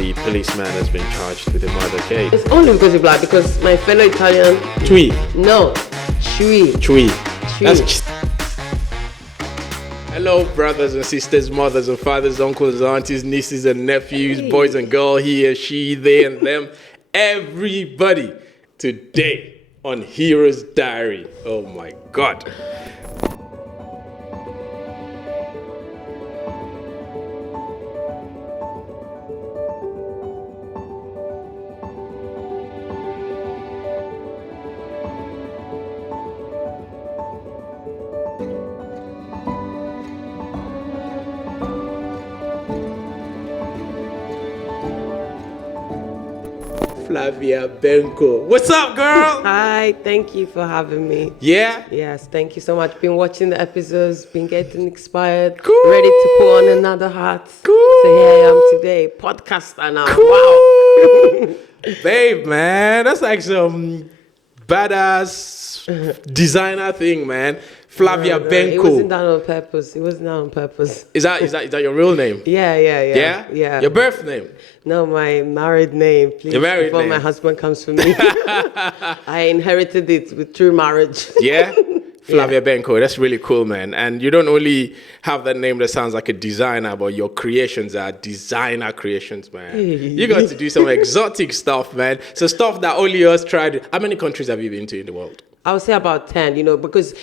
the policeman has been charged with a murder case. It's only because you're black, because my fellow Italian... Chui. No. Chui. That's... Hello, brothers and sisters, mothers and fathers, uncles, aunties, nieces and nephews, boys and girls, he and she, they and them, everybody. Today on Hero's Diary. Oh my God. Flavia Benko. What's up, girl? Hi, thank you for having me. Yeah? Yes, thank you so much. Been watching the episodes, been getting inspired, Cool. ready to put on another hat. Cool. So here I am today, podcaster now. Cool. Wow. Babe, man, that's like some badass designer thing, man. Flavia Benko. It wasn't done on purpose. It wasn't done on purpose. Is that your real name? Yeah. Yeah? Your birth name? No, my married name, please. Your married before name. my husband comes for me. I inherited it through marriage. Yeah? Flavia Benko, that's really cool, man. And you don't only have that name that sounds like a designer, but your creations are designer creations, man. You got to do some exotic stuff, man. So stuff that only us tried. How many countries have you been to in the world? I would say about 10, because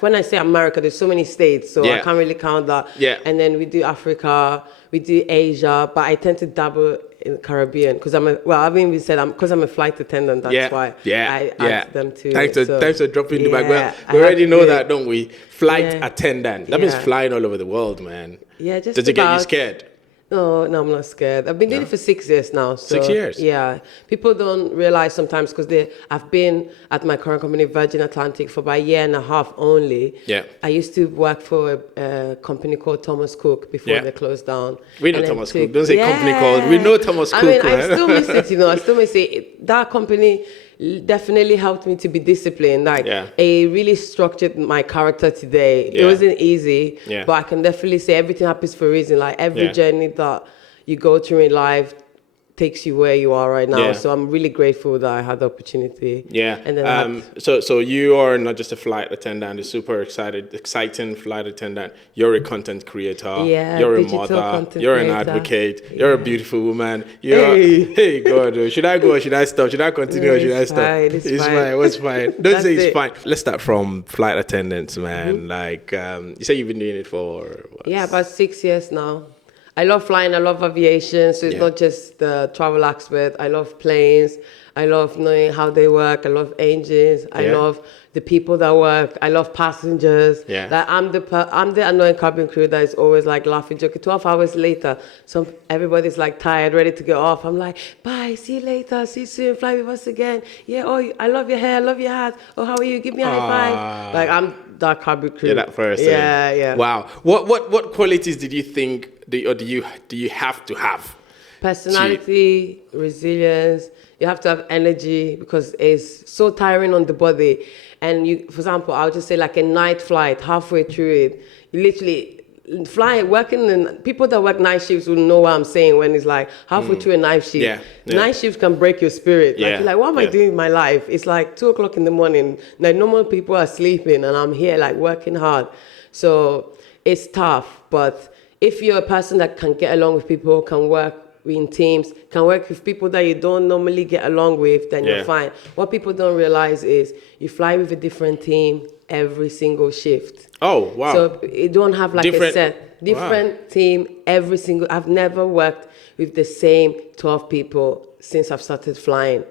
when I say America, there's so many states, so I can't really count that. Yeah. And then we do Africa, we do Asia, but I tend to dabble in the Caribbean because I've even said because I'm a flight attendant. That's why I add them too. Thanks for dropping the background. We already know that, don't we? Flight attendant. That means flying all over the world, man. Yeah, just Does it get you scared? No, I'm not scared. I've been doing it for 6 years now. So, 6 years? Yeah. People don't realize sometimes because I've been at my current company, Virgin Atlantic, for about a year and a half only. Yeah. I used to work for a company called Thomas Cook before they closed down. We know Thomas Cook. Don't say company called. We know Thomas Cook. I still miss it, I still miss it. That company definitely helped me to be disciplined. It really structured my character today. It wasn't easy, but I can definitely say everything happens for a reason. Like every journey that you go through in life takes you where you are right now. Yeah. So I'm really grateful that I had the opportunity. Yeah. And then so you are not just a flight attendant, a super exciting flight attendant. You're a content creator. Yeah. You're a mother. You're an advocate. You're a beautiful woman. Hey God, should I go or should I stop? Should I continue or should I stop? It's fine. It's fine. Don't say it's fine. Let's start from flight attendants, man. Like you say you've been doing it for what? Yeah, about 6 years now. I love flying, I love aviation, so it's not just the travel aspect. I love planes, I love knowing how they work, I love engines, I love the people that work, I love passengers. Yeah. Like I'm the annoying cabin crew that is always like laughing, joking. 12 hours later, everybody's like tired, ready to get off. I'm like, bye, see you later, see you soon, fly with us again. Yeah, oh, I love your hair, I love your hat. Oh, how are you? Give me a high five. Like I'm that cabin crew. Yeah, that person. Yeah. Wow. What qualities did you think do you have to have? Personality, resilience. You have to have energy because it's so tiring on the body. And for example, I'll just say like a night flight, halfway through it, you literally working in, people that work night shifts will know what I'm saying when it's like halfway through a night shift. Yeah. Night shifts can break your spirit. Like, you're like, what am I doing in my life? It's like 2:00 in the morning. Like normal people are sleeping and I'm here like working hard. So it's tough. But if you're a person that can get along with people, can work in teams, can work with people that you don't normally get along with, then you're fine. What people don't realize is you fly with a different team every single shift. Oh, wow. So you don't have like a set. Different team every single... I've never worked with the same 12 people since I've started flying.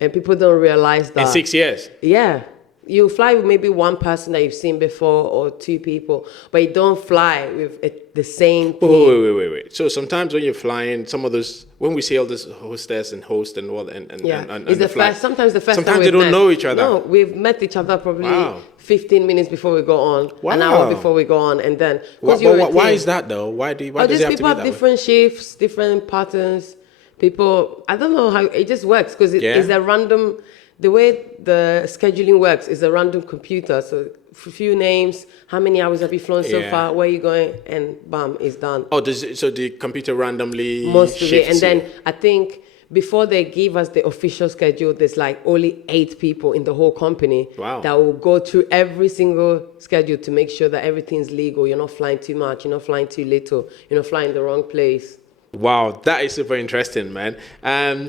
And people don't realize that. In 6 years? Yeah. You fly with maybe one person that you've seen before or two people, but you don't fly with the same team. Wait. So sometimes when you're flying, some of those, when we see all this hostess and host and all, and it's the flight, first. Sometimes they don't know each other. No, we've met each other probably 15 minutes before we go on, an hour before we go on, and then why is that though? Why does it have to be that way? People have different shifts, different patterns. People, I don't know how it just works because it's a random the way the scheduling works is a random computer. So few names, how many hours have you flown so far, where are you going, and bam, it's done. Oh, so the computer randomly most of it, and then you. I think before they give us the official schedule, there's like only 8 people in the whole company that will go through every single schedule to make sure that everything's legal. You're not flying too much, you're not flying too little, you're not flying the wrong place. Wow, that is super interesting, man.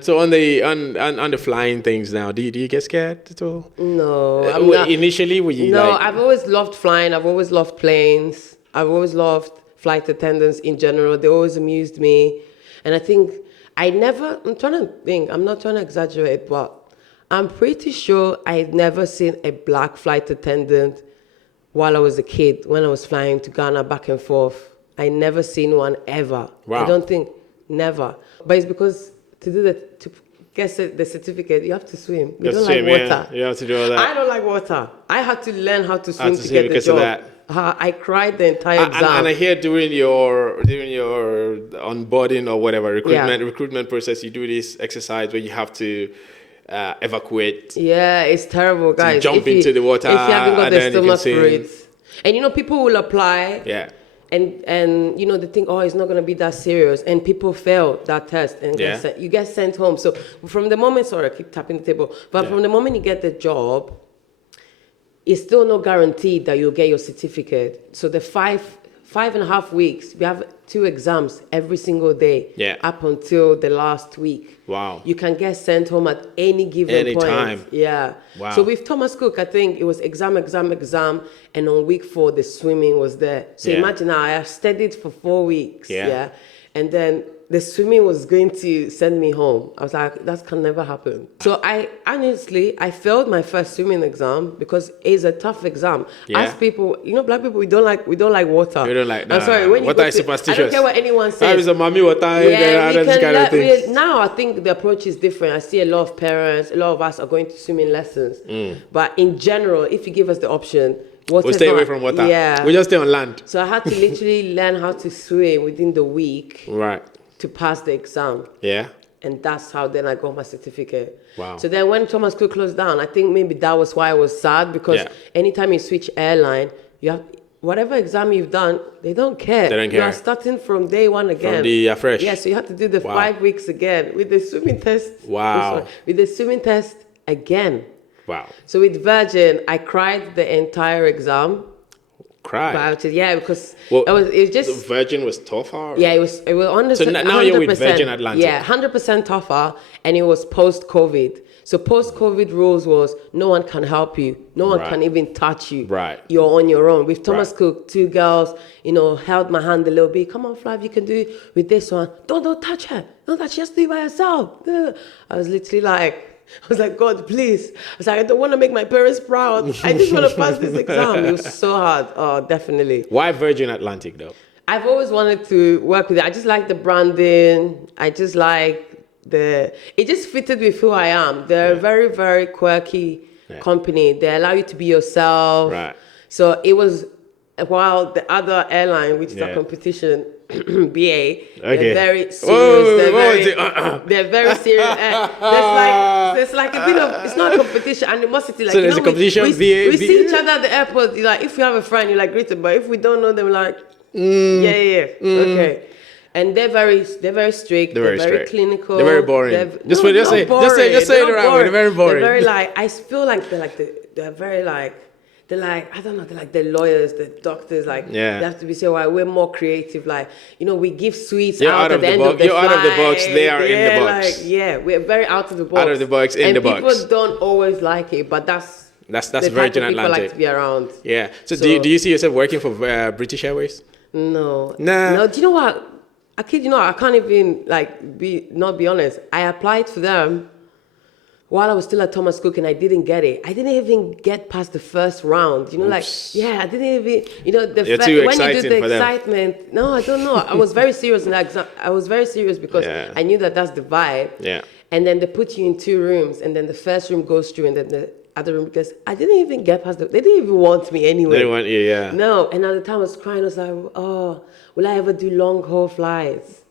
So on the flying things now, do you get scared at all? No, initially, were you? No, I've always loved flying. I've always loved planes. I've always loved flight attendants in general. They always amused me, and I think I'm trying to think. I'm not trying to exaggerate, but I'm pretty sure I'd never seen a black flight attendant while I was a kid, when I was flying to Ghana back and forth. I never seen one ever. Wow. I don't think, never. But it's because to get the certificate, you have to swim. You don't like water. You have to do all that. I don't like water. I had to learn how to swim to get the job. Of that. I cried the entire exam. And I hear during your onboarding or whatever recruitment process, you do this exercise where you have to evacuate. Yeah, it's terrible, guys. Jump into the water. If you haven't got the stomach for it, and people will apply. Yeah. And they think, oh, it's not going to be that serious, and people fail that test, and you get sent home. So from the moment, sorry, I keep tapping the table, but from the moment you get the job, it's still not guaranteed that you'll get your certificate. So the 5.5 weeks, we have 2 exams every single day, up until the last week. Wow. You can get sent home at any given point. Time. Yeah. Wow. So with Thomas Cook, I think it was exam, and on week 4, the swimming was there. So imagine now, I studied for 4 weeks. Yeah. And then the swimming was going to send me home. I was like, that can never happen. So I failed my first swimming exam because it's a tough exam. Ask people, black people, we don't like water. We don't like. I'm sorry, when water is superstitious. I don't care what anyone says. There is a mommy water. Now I think the approach is different. I see a lot of parents, a lot of us are going to swimming lessons. But in general, if you give us the option, we'll stay away from water. Yeah. We just stay on land. So I had to literally learn how to swim within the week. Right. To pass the exam. Yeah. And that's how then I got my certificate. Wow. So then when Thomas Cook closed down, I think maybe that was why I was sad, because anytime you switch airline, you have whatever exam you've done, they don't care. They don't care. You are starting from day one again. From the fresh. Yeah, so you have to do the 5 weeks again with the swimming test. Wow. With the swimming test again. Wow. So with Virgin, I cried the entire exam. Cry. Because it just. So Virgin was tougher? Yeah, it was on So now you're with Virgin Atlantic. Yeah, 100% tougher, and it was post-COVID. So post-COVID rules was no one can help you, no one can even touch you. Right. You're on your own. With Thomas Cook, 2 girls, held my hand a little bit. Come on, Flav, you can do it. With this one, don't touch her. Don't touch her. Just do it by yourself. I was literally God, please. I was like, I don't want to make my parents proud. I just want to pass this exam. It was so hard. Oh, definitely. Why Virgin Atlantic, though? I've always wanted to work with it. I just like the branding. I just like it just fitted with who I am. They're a very, very quirky company. They allow you to be yourself. Right. So it was, while the other airline, which is a competition, BA, they're very serious. They're very serious. There's like a bit of, it's not a competition, animosity. Like, so there's a competition. We see each other at the airport. Like, if we have a friend, you greet them. But if we don't know them, okay. And they're very strict. They're very clinical. They're very boring. Just say it the right way. They're very boring. They're very I feel like they're very they're I don't know, they're like the lawyers, the doctors, they have to be saying, well, we're more creative. We give sweets out at the end of the flight. You're out of the box, they are in the box. We're very out of the box. Out of the box, in the box. And people don't always like it, but that's the Virgin type of people Atlantic. like to be around. Yeah. So do you see yourself working for British Airways? No. Nah. No, do you know what? I kid you not, I can't even be honest. I applied for them while I was still at Thomas Cook, and I didn't get it. I didn't even get past the first round. I didn't even, You're too when you do the for excitement. Them. No, I don't know. I was very serious in that exam. I was very serious because I knew that's the vibe. Yeah. And then they put you in 2 rooms, and then the first room goes through, and then the other room, because I didn't even get past they didn't even want me anyway. They didn't want you, yeah. No, and at the time I was crying. I was like, oh, will I ever do long haul flights?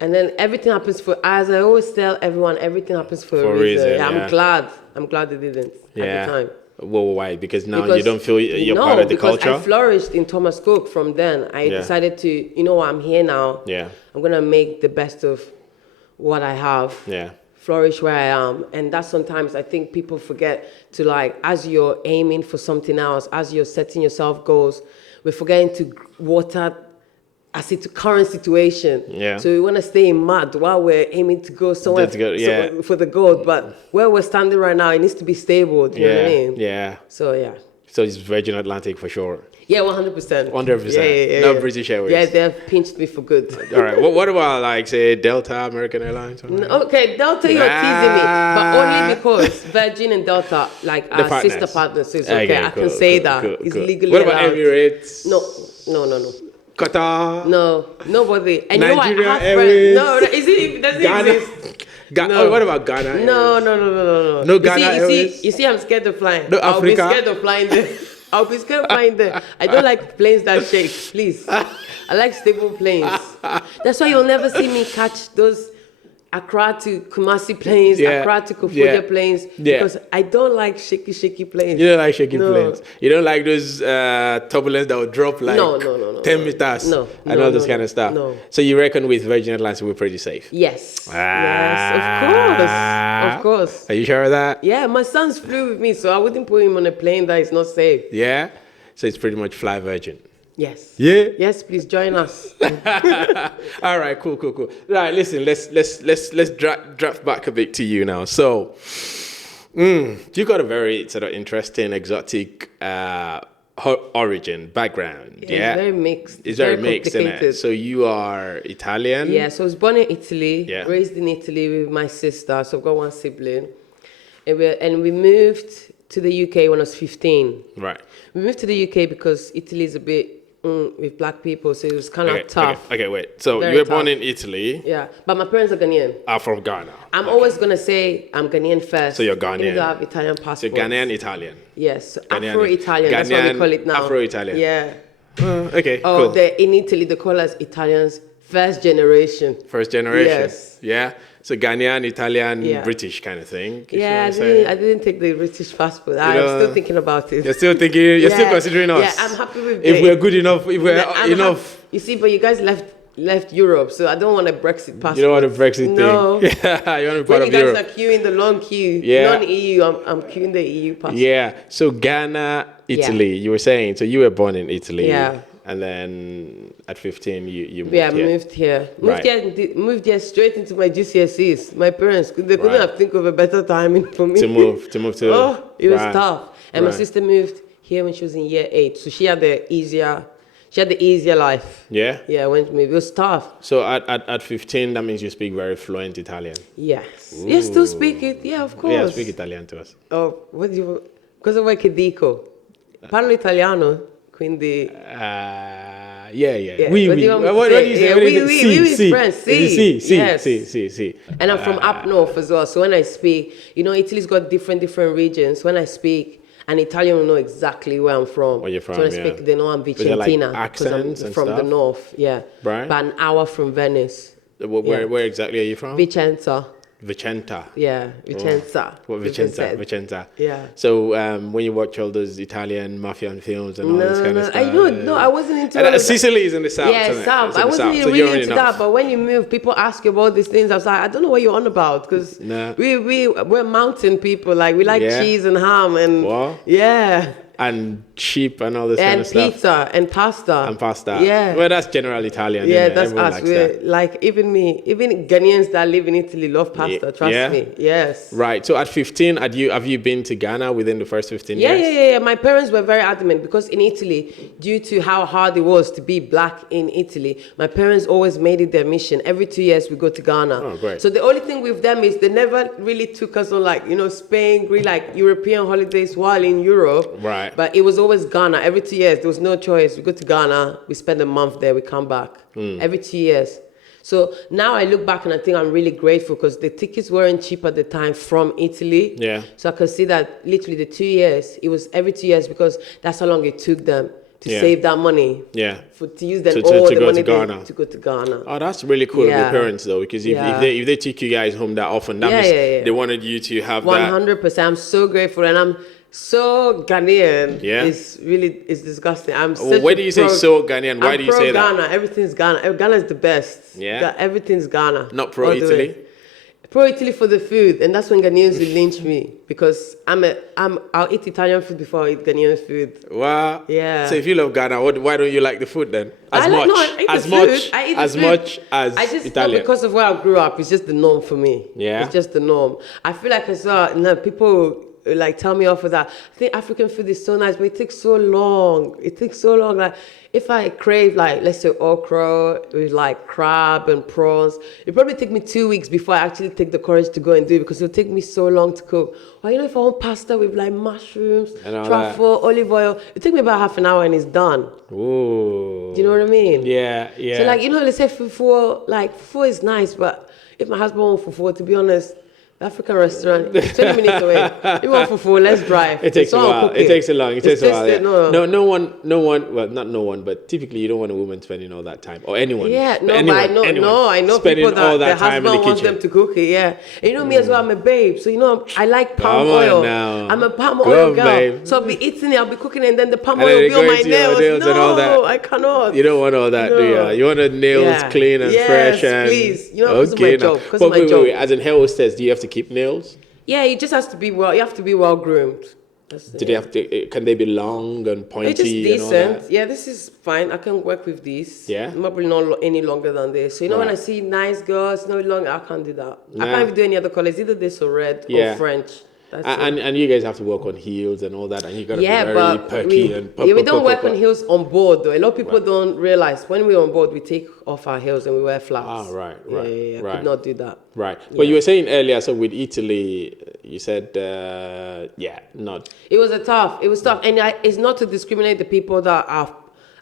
And then everything happens as I always tell everyone, everything happens for a reason. Yeah, I'm glad they didn't at the time. Well, why? Because now you don't feel you're part of the culture? No, because I flourished in Thomas Cook from then. I decided to, you know what, I'm here now. Yeah. I'm going to make the best of what I have. Yeah. Flourish where I am. And that sometimes I think people forget to, like, as you're aiming for something else, as you're setting yourself goals, we're forgetting to water current situation. Yeah. So we want to stay in mud while we're aiming to go somewhere for the gold. But where we're standing right now, it needs to be stable. Do you know what I mean? Yeah. So, yeah. So it's Virgin Atlantic for sure. Yeah, 100%. 100%. Yeah. Not British Airways. Yeah, they've pinched me for good. All right. What about, like, say, Delta, American Airlines? Okay, Delta, you're teasing me. But only because Virgin and Delta, like, are sister partners. So it's okay. I can say that. It's legally allowed. What about Emirates? No. Qatar? No, nobody. And Nigeria Airways? No, doesn't exist. No. Oh, what about Ghana Airways? No. No Ghana Airways? You see, I'm scared of flying. No Africa? I'll be scared of flying there. I don't like planes that shake, please. I like stable planes. That's why you'll never see me catch those Accra to Kumasi planes, Accra to Kofodia planes, because I don't like shaky planes. You don't like shaky planes? You don't like those turbulence that will drop like 10 meters and all this kind of stuff? No. So you reckon with Virgin Atlantic we're pretty safe? Yes. Yes, of course. Are you sure of that? Yeah, my sons flew with me, so I wouldn't put him on a plane that is not safe. Yeah? So it's pretty much fly Virgin? Yes. Yeah. Yes, please join us. All right, cool. Right, listen, let's draft back a bit to you now. So, you got a very sort of interesting, exotic origin background. Yeah. It's very mixed. It's very mixed, isn't it? So you are Italian. Yeah. So I was born in Italy. Yeah. Raised in Italy with my sister. So I've got one sibling, and we moved to the UK when I was 15. Right. We moved to the UK because Italy is a bit with black people, so it was kind of tough. Okay, wait. So you were born in Italy. Yeah, but my parents are Ghanaian. Are from Ghana. I'm always going to say I'm Ghanaian first. So you're Ghanaian. Even though I have Italian passport. So Ghanaian Italian. Yes, Afro-Italian, that's what we call it now. Afro-Italian. Yeah. Okay, cool. In Italy, they call us Italians first generation. First generation? Yes. Yeah? So Ghanaian, Italian, British kind of thing. Yeah, I didn't take the British passport. I'm still thinking about it. You're still thinking, you're still considering us. Yeah, I'm happy with if we're good enough, if we're enough. You see, but you guys left Europe, so I don't want a Brexit passport. You don't want a Brexit thing? No. Yeah, you want to be part of Europe. When you guys are queuing the long queue, non-EU, I'm queuing the EU passport. Yeah, so Ghana, Italy, you were saying, so you were born in Italy. Yeah. And then at 15, you moved here. Moved here. Moved here straight into my GCSEs. My parents, they couldn't have think of a better timing for me. To move to. It was tough. And my sister moved here when she was in year 8. So she had the easier life. Yeah? Yeah, when it was tough. So at 15, that means you speak very fluent Italian? Yes. Ooh. You still speak it? Yeah, of course. Yeah, speak Italian to us. Oh, what do you... Cosa vuoi che dico? Parlo italiano. Quindi... Yeah. Oui. What do you say? Oui, French. Si. And I'm from up north as well. So when I speak, Italy's got different regions. When I speak, an Italian will know exactly where I'm from. Where you're from, so when I speak, they know I'm Vicentina. Because I'm from the north, yeah. Right. About an hour from Venice. Where exactly are you from? Vicenza. Yeah, Vicenza. What Vicenza? Yeah. So when you watch all those Italian mafia films and all this kind of stuff. I wasn't into Sicily is in the south. Yeah, south. I wasn't really into that. But when you move, people ask you about these things. I was like, I don't know what you're on about because we're mountain people. Like we like cheese and ham and and sheep and all this kind of stuff. And pizza and pasta. Yeah. Well, that's general Italian. Yeah, that's us. We're like, even Ghanaians that live in Italy love pasta. Trust me. Yes. Right. So at 15, have you been to Ghana within the first 15 years? Yeah. My parents were very adamant because in Italy, due to how hard it was to be black in Italy, my parents always made it their mission. Every 2 years, we go to Ghana. Oh, great. So the only thing with them is they never really took us on Spain, Greece, like European holidays while in Europe. Right. But it was always Ghana. Every 2 years, there was no choice. We go to Ghana, we spend a month there, we come back. Every 2 years. So now I look back and I think I'm really grateful because the tickets weren't cheap at the time from Italy. Yeah. So I can see that literally the 2 years, it was every 2 years because that's how long it took them to save that money. Yeah. To use them to all go the money to Ghana. to go to Ghana. Oh, that's really cool of your parents, though, because if they took you guys home that often, that means they wanted you to have 100%. I'm so grateful, and I'm so Ghanaian. Yeah. It's disgusting. Why do you say so Ghanaian? Why do you say that? Ghana. Everything's Ghana. Ghana is the best. Yeah. Everything's Ghana. Not pro Italy. Pro Italy for the food, and that's when Ghanaians will lynch me because I'll eat Italian food before I eat Ghanaian food. Wow. Yeah. So if you love Ghana, why don't you like the food then? I eat Italian. Because of where I grew up, it's just the norm for me. Yeah. It's just the norm. I feel like as well, people like tell me off for that. I think African food is so nice, but it takes so long. Like if I crave like, let's say okra with like crab and prawns, it probably take me 2 weeks before I actually take the courage to go and do it because it'll take me so long to cook. Or if I want pasta with like mushrooms, truffle, olive oil, it take me about half an hour and it's done. Ooh. Do you know what I mean? Yeah. So like, let's say fufu is nice, but if my husband wants fufu, to be honest, African restaurant, 20 minutes away. You want fufu, let's drive. It takes a while. It takes a while. Yeah. No one, but typically you don't want a woman spending all that time, or anyone. Yeah, I know people that their husband wants them to cook it, yeah. And me as well, I'm a babe, so I like palm oil. I'm a palm oil girl. Babe. So I'll be eating it, I'll be cooking it, and then the palm oil will be on my nails. And all that. I cannot. You don't want all that, do you? You want the nails clean and fresh. Yes, please. Because of my job. Wait. As in hair hostess, do you have to keep nails? Yeah, it just has to be well. You have to be well groomed. Do they have to? Can they be long and pointy? It's just decent. And all that? Yeah, this is fine. I can work with these. Yeah. Probably not any longer than this. So when I see nice girls, no longer, I can't do that. I can't even do any other colors. Either this or red or French. And you guys have to work on heels and all that, and you gotta be very perky and we don't work on heels on board though. A lot of people don't realize when we're on board we take off our heels and we wear flats. Right. I could not do that. Right. But you were saying earlier, so with Italy, you said not. It was tough, and it's not to discriminate the people that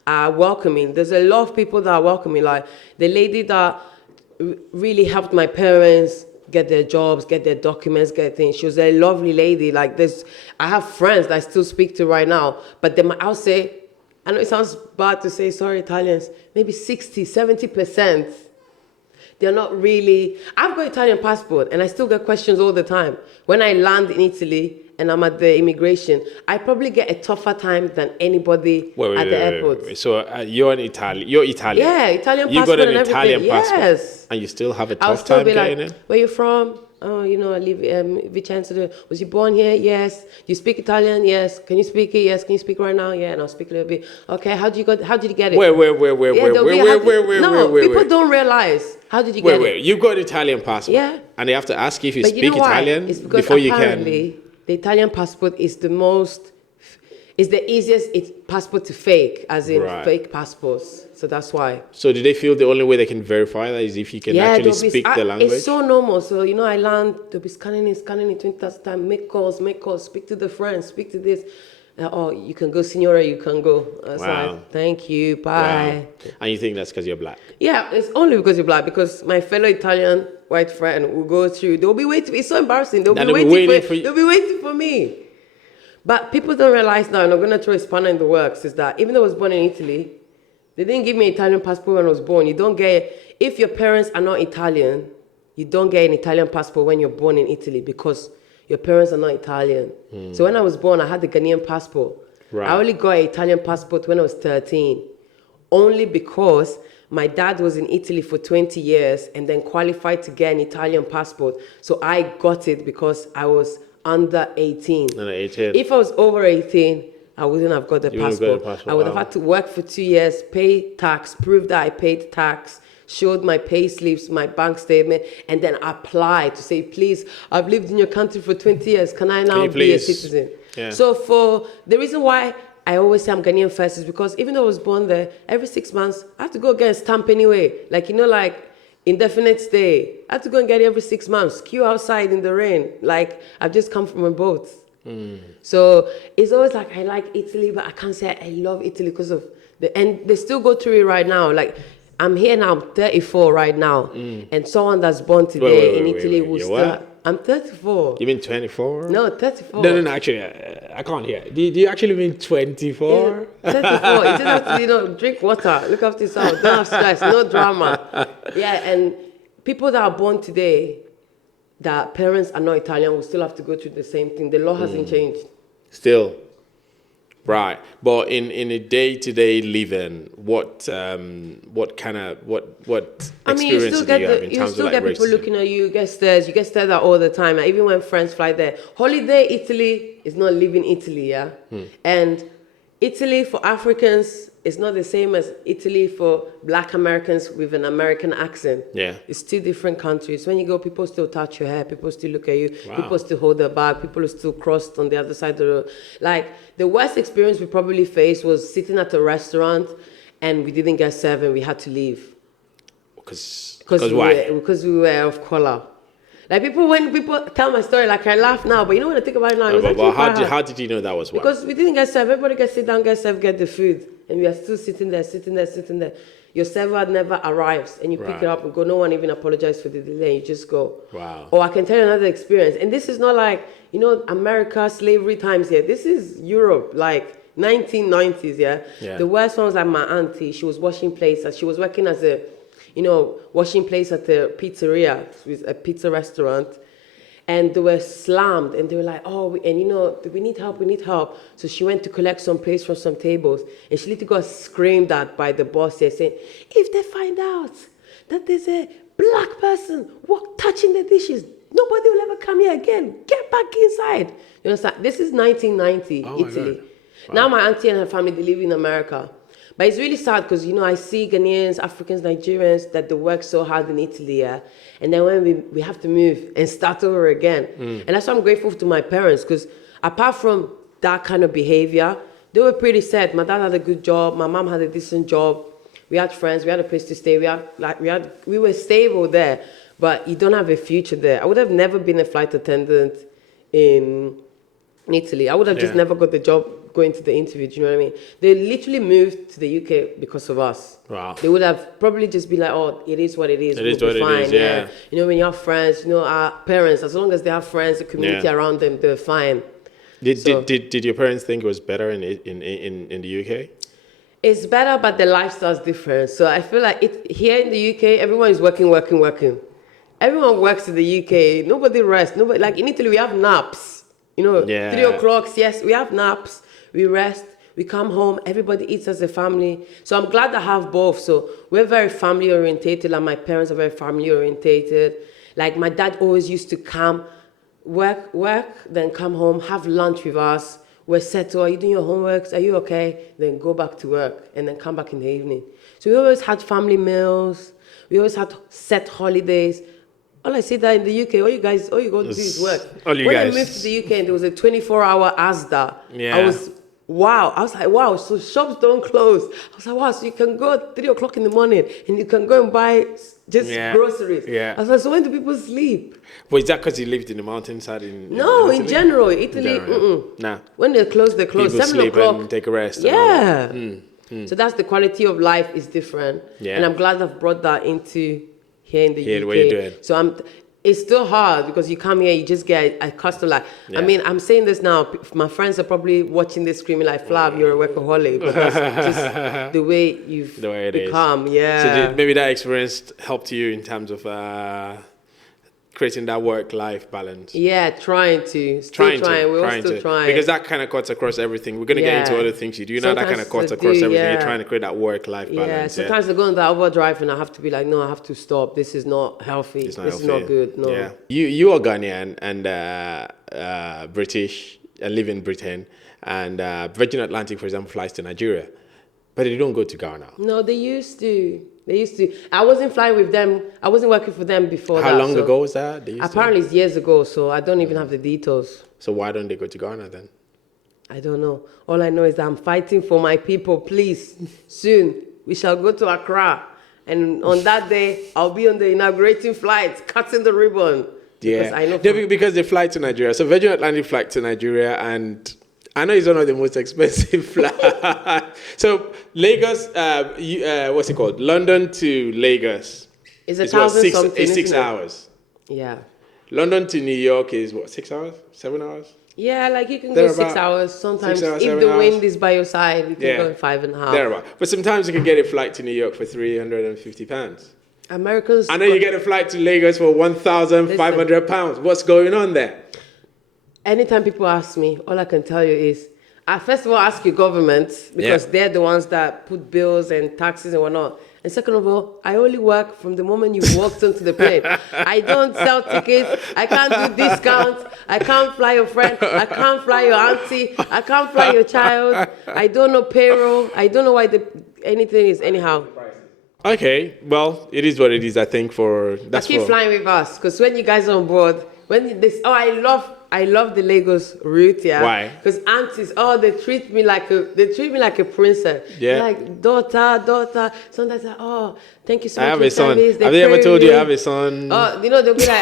are welcoming. There's a lot of people that are welcoming, like the lady that really helped my parents get their jobs, get their documents, get things. She was a lovely lady. Like I have friends that I still speak to right now, but I'll say, I know it sounds bad to say, sorry, Italians, maybe 60, 70%. They're not really, I've got Italian passport and I still get questions all the time. When I land in Italy and I'm at the immigration, I probably get a tougher time than anybody at the airport. Wait. So you're Italian. Yeah, Italian passport. You got an and Italian passport. Yes. And you still have a tough time getting in? Where you from? Oh, I live Vicenza. Was you born here? Yes. You speak Italian? Yes. Can you speak it? Yes. Can you speak right now? Yeah. And I'll speak a little bit. Okay. How did you get it? Where? No, people don't realize. How did you get it? You've got an Italian passport. Yeah. And they have to ask you if you speak Italian before you can. The Italian passport is the easiest passport to fake, as in fake passports. So that's why. So do they feel the only way they can verify that is if you can actually speak the language? It's so normal. So, I land, they'll be scanning it 20,000 times, make calls, speak to the friends, speak to this. You can go, Signora, you can go. Like, thank you, bye. Wow. And you think that's because you're black? Yeah, it's only because you're black, because my fellow Italian white friend will go through, they'll be waiting, it's so embarrassing, they'll be waiting for me. But people don't realize now, and I'm going to throw a spanner in the works, is that even though I was born in Italy, they didn't give me an Italian passport when I was born. You don't get, if your parents are not Italian, you don't get an Italian passport when you're born in Italy because your parents are not Italian. So when I was born, I had the Ghanaian passport. Right. I only got an Italian passport when I was 13, only because my dad was in Italy for 20 years and then qualified to get an Italian passport. So I got it because I was under 18. If I was over 18, I wouldn't have got the passport. I would have had to work for 2 years, pay tax, prove that I paid tax, showed my pay slips, my bank statement, and then apply to say, please, I've lived in your country for 20 years. Can I now be a citizen? Yeah. So for the reason why I always say I'm Ghanaian first is because even though I was born there, every 6 months, I have to go get a stamp anyway. Like, indefinite stay. I have to go and get it every 6 months. Queue outside in the rain. Like, I've just come from a boat. So it's always like, I like Italy, but I can't say I love Italy because of and they still go through it right now. Like, I'm here now, I'm 34 right now. And someone that's born today in Italy will start. I'm 34. You mean 24? No, 34. No, actually, I can't hear. Do you actually mean 24? Yeah, 34. You just have to, drink water, look after yourself, don't have stress, no drama. Yeah, and people that are born today, that parents are not Italian, will still have to go through the same thing. The law hasn't changed. Still. Right, but in a day-to-day living, what experiences do you have in terms of like racism? You still get people looking at you. You get stared at all the time. Like, even when friends fly there, holiday Italy is not living Italy, yeah. And Italy for Africans is not the same as Italy for Black Americans with an American accent. Yeah, it's two different countries. When you go, people still touch your hair, people still look at you, wow. People still hold their bag, people are still crossed on the other side of the road. Like, the worst experience we probably faced was sitting at a restaurant and we didn't get served and we had to leave. Because why? Because we were of color. Like, when people tell my story, like, I laugh now, but when I think about it now, it was but how did you know that was why? Because we didn't get served. Everybody gets sit down, get served, get the food. And we are still sitting there. Your server never arrives, and you pick it up and go. No one even apologized for the delay. You just go. Wow. Or I can tell you another experience. And this is not like, America, slavery times here. This is Europe, like 1990s, yeah? The worst one was like my auntie. She was washing plates. She was working as a, washing plates at the pizzeria, a pizza restaurant. And they were slammed, and they were like, we need help. So she went to collect some plates from some tables, and she literally got screamed at by the boss here, saying, if they find out that there's a black person touching the dishes, nobody will ever come here again. Get back inside. You understand? This is 1990, Italy. Wow. Now my auntie and her family, they live in America. But it's really sad because, I see Ghanaians, Africans, Nigerians, that they work so hard in Italy, yeah? And then when we have to move and start over again. And that's why I'm grateful to my parents, because apart from that kind of behavior, they were pretty sad. My dad had a good job. My mom had a decent job. We had friends. We had a place to stay. We were stable there, but you don't have a future there. I would have never been a flight attendant in Italy. I would have just never got the job going to the interview. Do you know what I mean? They literally moved to the UK because of us. Wow. They would have probably just been like, it is what it is. It is what it is, yeah. When you have friends, our parents, as long as they have friends, the community around them, they're fine. Did your parents think it was better in the UK? It's better, but the lifestyle's different. So I feel like here in the UK, everyone is working. Everyone works in the UK. Nobody rests. Nobody, like in Italy, we have naps. 3 o'clock, yes, we have naps. We rest, we come home, everybody eats as a family. So I'm glad I have both. So we're very family orientated, like my parents are very family orientated. Like my dad always used to come, work, then come home, have lunch with us. We're settled, are you doing your homeworks? Are you okay? Then go back to work and then come back in the evening. So we always had family meals. We always had set holidays. All I see that in the UK, all you go to do is work. When I moved to the UK and there was a 24-hour Asda, I was like, wow, so shops don't close. I was like, wow, so you can go at 3 o'clock in the morning and you can go and buy just groceries. I was like, so when do people sleep? Well, is that because you lived in the mountainside in Italy? In general, Italy, Nah. When they close, they close. People 7 sleep o'clock. And take a rest. Yeah. So that's the quality of life is different. Yeah. And I'm glad I've brought that into here in the UK. The way you're doing. So it's still hard because you come here, you just get accustomed. Like, I mean, I'm saying this now. My friends are probably watching this, screaming like, "Flav, you're a workaholic." But that's just the way you've become. Yeah. So maybe that experience helped you in terms of creating that work-life balance. Yeah, trying. We're all still trying. Because that kind of cuts across everything. We're going to get into other things you do. Now that kind of cuts across everything. You're trying to create that work-life balance. Yeah, sometimes I go into overdrive and I have to be like, no, I have to stop. This is not healthy. This is not good. No. Yeah. You are Ghanaian and British and live in Britain. And Virgin Atlantic, for example, flies to Nigeria. But they don't go to Ghana. No, they used to. I wasn't flying with them. I wasn't working for them before. How long ago was that? Apparently it's years ago, so I don't even have the details. So why don't they go to Ghana then? I don't know. All I know is that I'm fighting for my people. Please, soon, we shall go to Accra. And on that day, I'll be on the inaugurating flight, cutting the ribbon. Yeah, because they fly to Nigeria. So Virgin Atlantic flight to Nigeria, and I know it's one of the most expensive flights. So Lagos, what's it called? London to Lagos. It's 1,000 something. It's 6 hours. Yeah. London to New York is what, 6 hours, 7 hours? Yeah, like you can go 6 hours. Sometimes 6 hours, if 7 the hours. wind is by your side, you can go in 5.5. Thereabout. But sometimes you can get a flight to New York for £350. Americans. I know you get a flight to Lagos for £1,500. What's going on there? Anytime people ask me, all I can tell you is, first of all, ask your government, because they're the ones that put bills and taxes and whatnot. And second of all, I only work from the moment you walked onto the plane. I don't sell tickets. I can't do discounts. I can't fly your friend. I can't fly your auntie. I can't fly your child. I don't know payroll. I don't know why anything is anyhow. Okay, well, it is what it is. I think I keep flying with us, because when you guys are on board, I love the Lagos route, yeah. Why? Because aunties, they treat me like a princess. Yeah. Like daughter. Sometimes thank you so much. I have a son. Service. Have they ever told you I have a son? Oh, they'll be like, I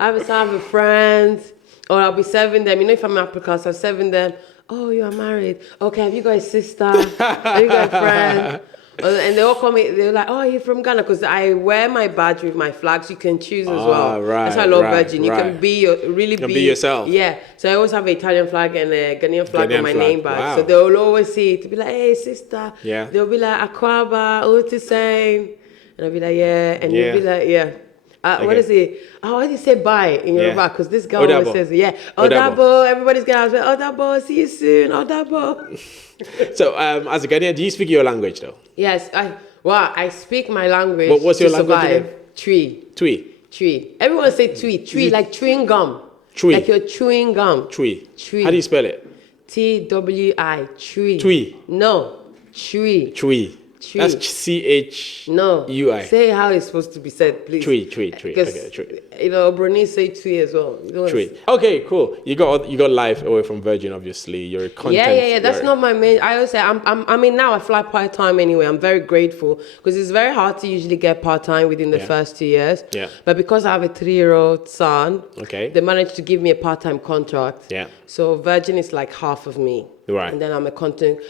have a son, I have a friend, or I'll be serving them. If I'm in Africa, so I'm serving them. Oh, you are married. Okay, have you got a sister? Have you got a friend? And they all call me, they're like, oh, you're from Ghana, because I wear my badge with my flags. You can choose as well. Right, that's why I love Virgin. You can be yourself. Yeah. So I always have an Italian flag and a Ghanaian flag on my name badge. Wow. So they'll always see it to be like, hey, sister. Yeah. They'll be like, Akwaba, Otisane. And I'll be like, yeah. And you'll be like, yeah. Okay. What is it? Why do you say bye in Yoruba? Because this girl always says, Odabo. Everybody's going to say, Odabo, see you soon, Odabo. So, as a Ghanaian, do you speak your language though? Yes, I speak my language. What's your language again? Tree. Everyone say tree, like chewing gum. Tree. Like you're chewing gum. Tree. How do you spell it? TWI, tree. Tree. No, tree. Tree. That's CHUI. No. Say how it's supposed to be said, please. Tree. Because, okay, tree. Brunei say tree as well. Tree. Okay, cool. You got life away from Virgin, obviously. You're a content. Yeah. That's not my main. I always say now I fly part-time anyway. I'm very grateful, because it's very hard to usually get part-time within the first 2 years. Yeah. But because I have a 3-year-old son, they managed to give me a part-time contract. Yeah. So Virgin is like half of me. Right. And then I'm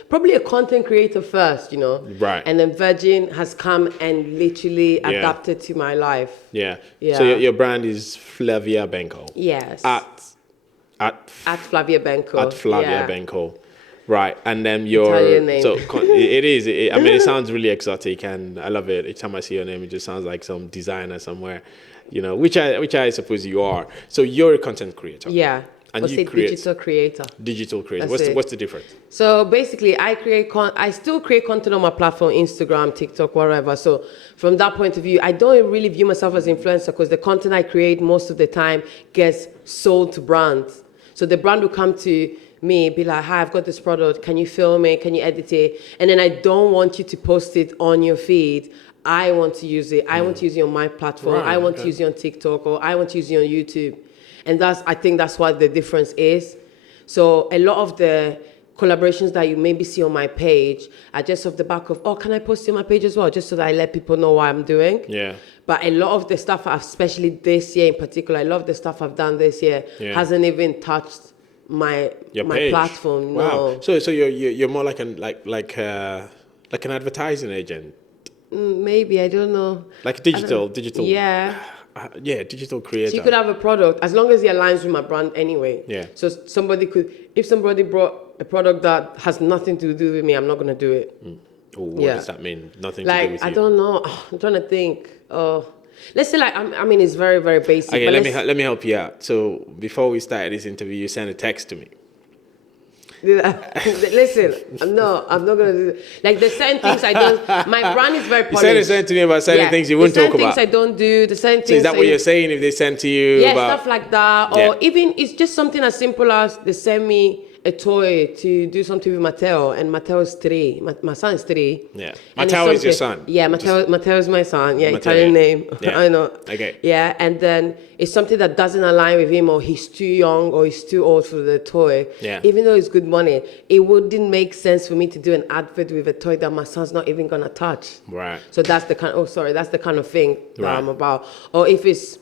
probably a content creator first, Right. And then Virgin has come and literally adapted to my life. Yeah. So your brand is Flavia Benko. Yes. At Flavia Benko. At Flavia Benko. Right. And then your Italian name. So it is. I mean, it sounds really exotic, and I love it. Each time I see your name, it just sounds like some designer somewhere, which I suppose you are. So you're a content creator. Yeah. And you create digital creator. Digital creator. What's the difference? So basically, I still create content on my platform, Instagram, TikTok, whatever. So from that point of view, I don't really view myself as an influencer, because the content I create most of the time gets sold to brands. So the brand will come to me, be like, hi, I've got this product. Can you film it? Can you edit it? And then I don't want you to post it on your feed. I want to use it. I want to use it on my platform. Right, I want to use it on TikTok, or I want to use it on YouTube. And I think that's what the difference is. So a lot of the collaborations that you maybe see on my page are just off the back of, can I post it on my page as well? Just so that I let people know what I'm doing. Yeah. But a lot of the stuff, especially this year in particular, I love the stuff I've done this year, hasn't even touched my platform. Wow. No. So you're more like an advertising agent. Maybe, I don't know. Like digital. Yeah. Digital creator. So you could have a product, as long as it aligns with my brand anyway. Yeah. So if somebody brought a product that has nothing to do with me, I'm not going to do it. What does that mean? Nothing to do with you? I don't know. I'm trying to think. Let's say it's very, very basic. Okay, let me help you out. So before we started this interview, you sent a text to me. Listen, I'm not gonna do that. Like, there's certain things I don't. My brand is very polished. You sent to me about certain things you wouldn't talk about. Certain things I don't do. The certain things. So is that what you're saying? If they send to you, stuff like that, or even it's just something as simple as they send me a toy to do something with Matteo, and Matteo is 3. My son is 3. Yeah, Matteo is your son. Yeah, Matteo is my son. Yeah, Italian name. Yeah. I know. Okay. Yeah, and then it's something that doesn't align with him, or he's too young, or he's too old for the toy. Yeah. Even though it's good money, it wouldn't make sense for me to do an advert with a toy that my son's not even gonna touch. Right. So that's the kind of thing that I'm about. Or if it's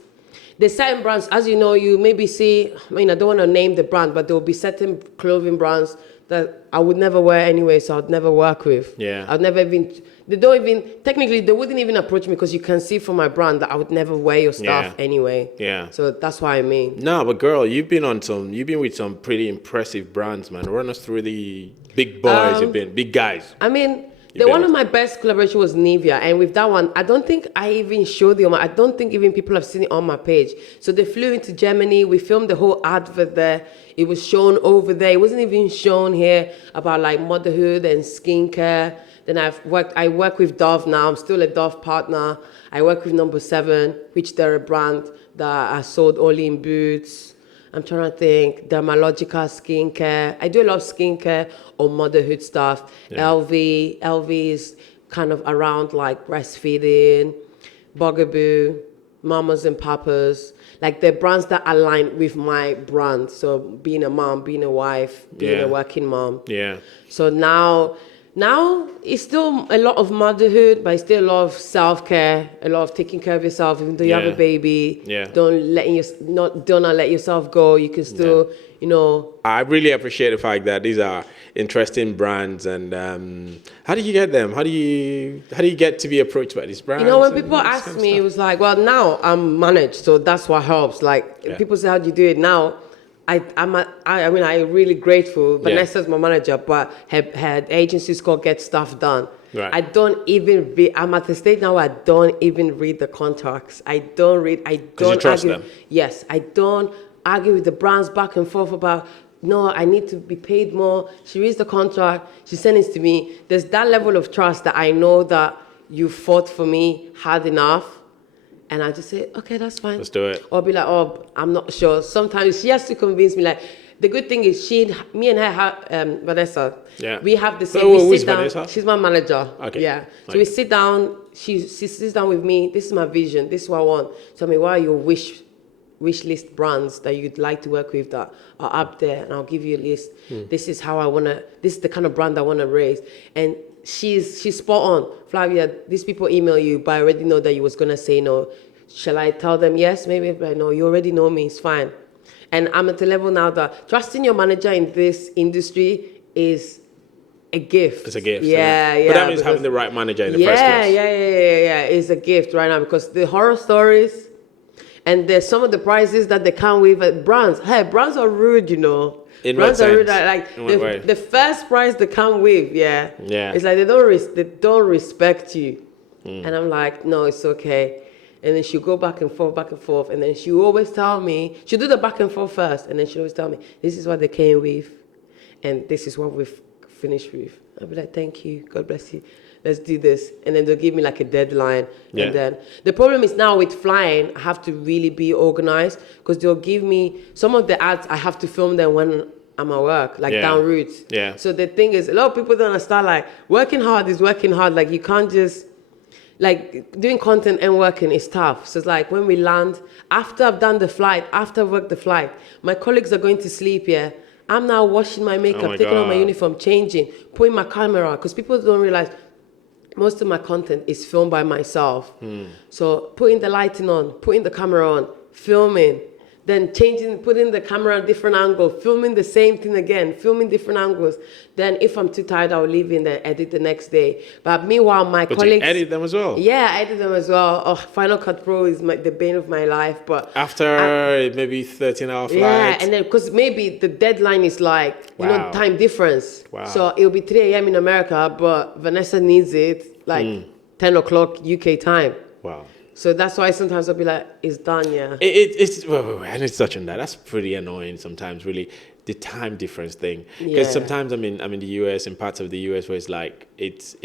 there's certain brands, as you know, you maybe see, I don't want to name the brand, but there will be certain clothing brands that I would never wear anyway, so I'd never work with. Yeah. I'd never even, they don't even, technically, they wouldn't even approach me because you can see from my brand that I would never wear your stuff anyway. Yeah. So that's what I mean. No, but girl, you've been with some pretty impressive brands, man. Run us through the big boys big guys. I mean, one of my best collaboration was Nivea, and with that one, I don't think I even showed it I don't think even people have seen it on my page. So they flew into Germany, we filmed the whole advert there. It was shown over there. It wasn't even shown here about like motherhood and skincare. Then I work with Dove now. I'm still a Dove partner. I work with No. 7, which they're a brand that I sold only in Boots. I'm trying to think. Dermalogical skincare. I do a lot of skincare or motherhood stuff. Yeah. LV is kind of around like breastfeeding, Bugaboo, Mamas and Papas. Like they're brands that align with my brand. So being a mom, being a wife, being a working mom. Yeah. So now it's still a lot of motherhood, but it's still a lot of self-care, a lot of taking care of yourself. Even though you have a baby, don't let yourself go. You can still, I really appreciate the fact that these are interesting brands. And how do you get them? How do you get to be approached by these brands? When people ask me, it was like, well, now I'm managed, so that's what helps. Like people say, how do you do it now? I'm really grateful. Vanessa's my manager, but her agency's called Get Stuff Done. Right. I don't even read. I'm at the stage now where I don't even read the contracts. I don't trust argue. them. Yes, I don't argue with the brands back and forth about, no, I need to be paid more. She reads the contract. She sends it to me. There's that level of trust that I know that you fought for me hard enough. And I just say, okay, that's fine. Let's do it. Or be like, oh, I'm not sure. Sometimes she has to convince me. Like, the good thing is me and her have, Vanessa, we have the same, we sit down. Vanessa? She's my manager. Okay. Yeah. So we sit down, she sits down with me. This is my vision. This is what I want. Tell me, what are your wish list brands that you'd like to work with that are up there? And I'll give you a list. This is how I want to, this is the kind of brand I want to raise. And she's spot on. Flavia, these people email you, but I already know that you was going to say no. Shall I tell them yes? Maybe, but no, you already know me. It's fine. And I'm at the level now that trusting your manager in this industry is a gift. It's a gift. Yeah. But that means having the right manager in the first place. Yeah. It's a gift right now because the horror stories and there's some of the prizes that they come with at brands. Hey, brands are rude, In brands what are rude. sense? Like the first prize they come with, it's like they don't respect you. And I'm like, no, it's okay. And then she'll go back and forth. And then she'll always tell me, she'll do the back and forth first. And then she'll always tell me, this is what they came with. And this is what we've finished with. I'll be like, thank you. God bless you. Let's do this. And then they'll give me like a deadline. Yeah. And then the problem is now with flying, I have to really be organized because they'll give me some of the ads, I have to film them when I'm at work, like down route. Yeah. So the thing is, a lot of people don't understand, like working hard is working hard. Like you can't just, like doing content and working is tough. So it's like when we land, after I've done the flight, after I've worked the flight, my colleagues are going to sleep, I'm now washing my makeup, taking off my uniform, changing, putting my camera on, because people don't realize most of my content is filmed by myself. So putting the lighting on, putting the camera on, filming, then changing, putting the camera at a different angle, filming the same thing again, filming different angles. Then if I'm too tired, I'll leave in there, edit the next day. But meanwhile, my colleagues... you edit them as well? Yeah, I edit them as well. Oh, Final Cut Pro is the bane of my life. But after maybe 13-hour flight? Yeah, and then because maybe the deadline is like, time difference. Wow. So it'll be 3 a.m. in America, but Vanessa needs it like 10 o'clock UK time. Wow. So that's why sometimes I'll be like, it's done, yeah. And it's touching that. That's pretty annoying sometimes, really, the time difference thing. Because sometimes I'm in the US, in parts of the US where it's like, it's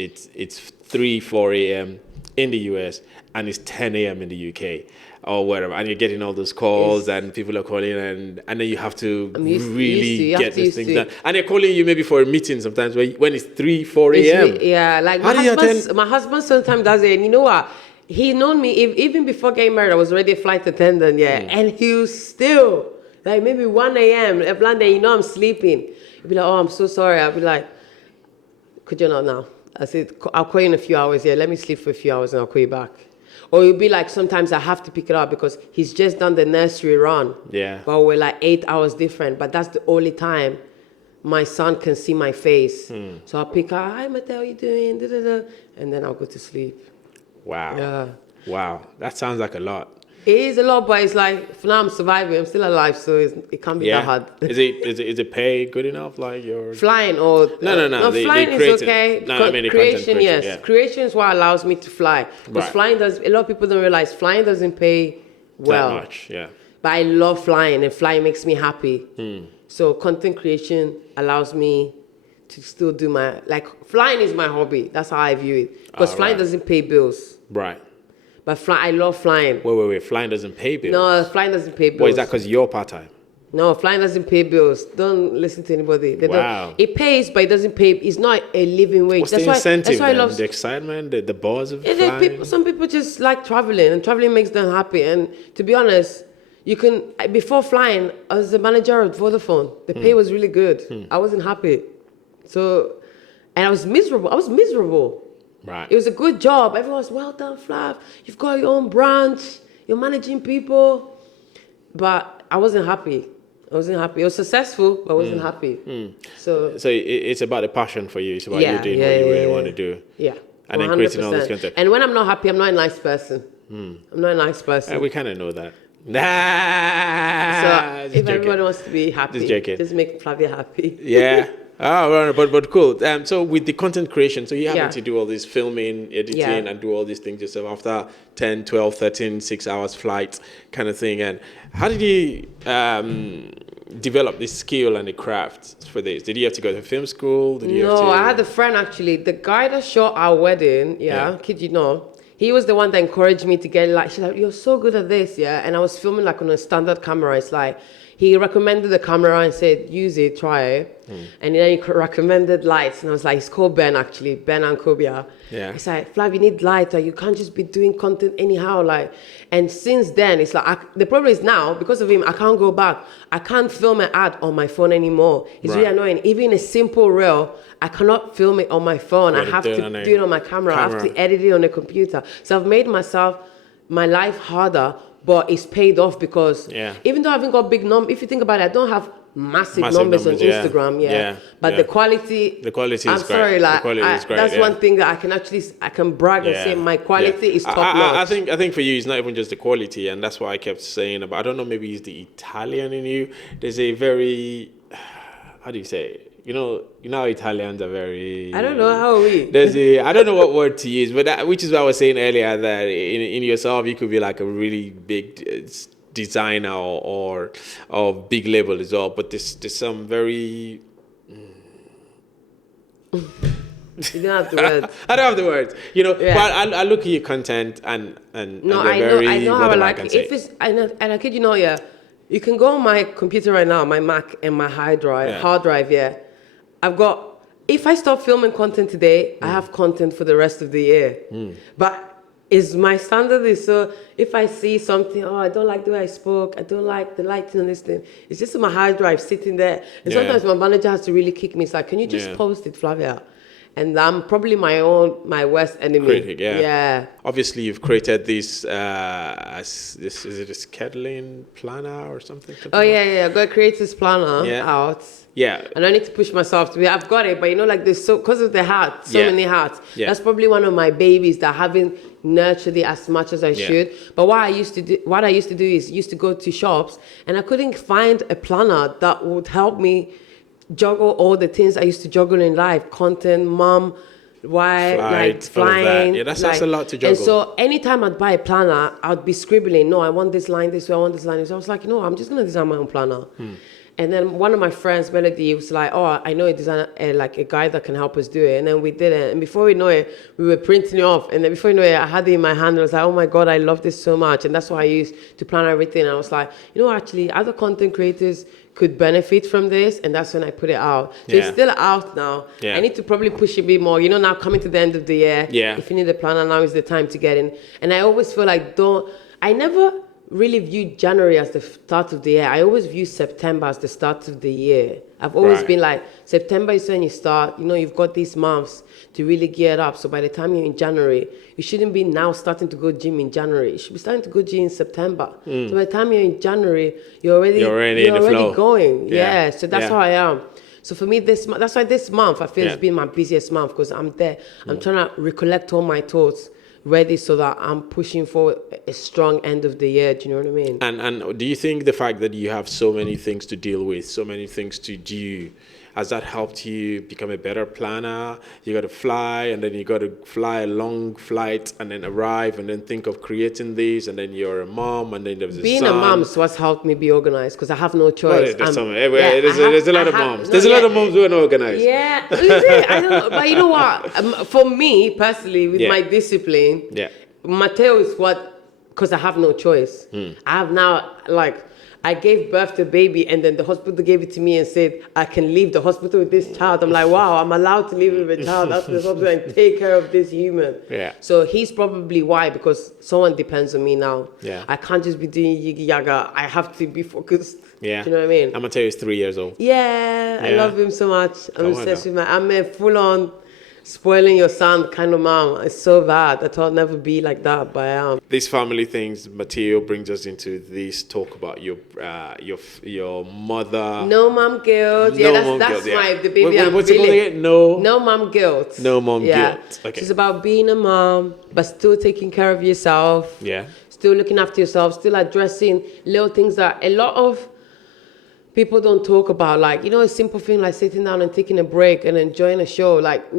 3, 4 a.m. in the US and it's 10 a.m. in the UK or wherever. And you're getting all those calls and people are calling and then you have to really get these things done. And they're calling you maybe for a meeting sometimes when it's 3, 4 a.m. Yeah, like my husband sometimes does it. And you know what? He known me even before getting married. I was already a flight attendant, and he was still like maybe 1 a.m. I'm sleeping. He'd be like, "Oh, I'm so sorry." I'll be like, "Could you not now?" I said, "I'll call you in a few hours. Yeah, let me sleep for a few hours and I'll call you back." Or you'll be like, sometimes I have to pick it up because he's just done the nursery run. Yeah. But we're like 8 hours different. But that's the only time my son can see my face. So I'll pick up, hi, Mateo, how you doing? Da, da, da. And then I'll go to sleep. Wow. Yeah. Wow. That sounds like a lot. It is a lot, but it's like, for now I'm surviving. I'm still alive, so it can't be that hard. Is it pay good enough? Like your flying or no. Flying is okay. No, I mean the creation, yes. Yeah. Creation is what allows me to fly. Because flying does. A lot of people don't realize flying doesn't pay well. That much, yeah. But I love flying, and flying makes me happy. So content creation allows me to still do flying is my hobby. That's how I view it. Because flying doesn't pay bills. Right. But I love flying. Wait. Flying doesn't pay bills? No, flying doesn't pay bills. Well, is that because you're part-time? No, flying doesn't pay bills. Don't listen to anybody. It pays, but it doesn't pay. It's not a living wage. What's the incentive? That's why I love the excitement, the buzz of flying. Some people just like traveling, and traveling makes them happy. And to be honest, before flying, I was the manager of Vodafone. The pay was really good. I wasn't happy. And I was miserable. Right. It was a good job. Everyone was, well done, Flav. You've got your own branch. You're managing people. But I wasn't happy. It was successful, but I wasn't happy. So it's about the passion for you. It's about you doing what you really want to do. Yeah. And 100%. Then creating all this content. And when I'm not happy, I'm not a nice person. I'm not a nice person. We kind of know that. So if everybody wants to be happy, just make Flavia happy. Yeah. Oh, but cool. So with the content creation, so you having to do all this filming, editing, and do all these things yourself after 10, 12, 13, 6 hours flight kind of thing. And how did you develop this skill and the craft for this? Did you have to go to film school? I had a friend actually. The guy that shot our wedding, kid you know, he was the one that encouraged me to get she's like, you're so good at this, and I was filming on a standard camera. It's like, he recommended the camera and said, use it, try it. And then he recommended lights. And I was like, it's called Ben, actually, Ben and Kobia. Yeah. It's like, Flav, you need light. You can't just be doing content anyhow. And since then, it's like, the problem is now, because of him, I can't go back. I can't film an ad on my phone anymore. It's really annoying. Even a simple reel, I cannot film it on my phone. I have to do it on my camera. I have to edit it on the computer. So I've made my life harder. But it's paid off because even though I haven't got big numbers, if you think about it, I don't have massive numbers on Instagram, but the quality is great. I'm sorry, the quality is great, that's one thing that I can brag and say my quality is top notch. I think for you, it's not even just the quality, and that's why I kept saying about. I don't know, maybe it's the Italian in you. There's a very, how do you say it? You know how Italians are very... I don't know, how are we? I don't know what word to use, but which is what I was saying earlier, that in yourself, you could be like a really big designer or big label as well, but there's some very... You don't have the words. I don't have the words. But I look at your content and no, I know how I like it. And I kid you not, you can go on my computer right now, my Mac and my hard drive, I've got, if I stop filming content today, I have content for the rest of the year. But my standard is, so if I see something, I don't like the way I spoke, I don't like the lighting on this thing, it's just my hard drive sitting there. And sometimes my manager has to really kick me. It's like, can you just post it, Flavia? And I'm probably my worst enemy. Critic, yeah. Obviously, you've created this. Is it a scheduling planner or something? I've got to create this planner out. Yeah. And I need to push myself to be. I've got it, but there's because of the hats, so many hats. Yeah. That's probably one of my babies that I haven't nurtured it as much as I should. But what I used to do is used to go to shops, and I couldn't find a planner that would help me juggle all the things I used to juggle in life: content, mom, flying. Yeah, that's a lot to juggle. And so anytime I'd buy a planner, I'd be scribbling, no, I want this line this way, I want this line this way. I was like, I'm just going to design my own planner. And then one of my friends, Melody, was like, I know a designer, like a guy that can help us do it. And then we did it. And before we know it, we were printing it off. And then before you know it, I had it in my hand. And I was like, oh my God, I love this so much. And that's what I used to plan everything. And I was like, actually, other content creators could benefit from this. And that's when I put it out. So it's still out now. I need to probably push a bit more. Now coming to the end of the year, if you need a planner, now is the time to get in. And I always feel like I never really view January as the start of the year. I always view September as the start of the year. I've always been like, September is when you start, you've got these months to really gear up. So by the time you're in January, you shouldn't be now starting to go gym in January. You should be starting to go gym in September. So by the time you're in January, you're already going. Yeah, so that's how I am. So for me, that's why this month I feel it's been my busiest month, because I'm there. I'm trying to recollect all my thoughts, ready, so that I'm pushing for a strong end of the year. Do you know what I mean? And do you think the fact that you have so many things to deal with, so many things to do, has that helped you become a better planner? You got to fly, and then you got to fly a long flight, and then arrive, and then think of creating this, and then you're a mom, and then there's a Being son. a mom is what's helped me be organized, because I have no choice. There's a lot of moms. There's a lot of moms who are not organized. Yeah, I don't know, but you know what? For me personally, with my discipline, Mateo is because I have no choice. I have now, I gave birth to a baby, and then the hospital gave it to me and said, I can leave the hospital with this child. I'm like, wow, I'm allowed to leave with a child after the hospital and take care of this human. Yeah. So he's probably why, because someone depends on me now. Yeah. I can't just be doing yiggy yaga. I have to be focused. Yeah. Do you know what I mean? I'm gonna tell you, he's 3 years old. Yeah, I love him so much. I'm obsessed with I'm a full-on spoiling your son kind of mom. It's so bad. I thought I'd never be like that, but I am. These family things, Mateo brings us into this talk about your mother. No mom guilt. That's the baby I'm what's it called again? No mom guilt. No mom guilt. Okay. It's about being a mom, but still taking care of yourself. Yeah. Still looking after yourself. Still addressing little things that a lot of people don't talk about. Like, a simple thing like sitting down and taking a break and enjoying a show. Like,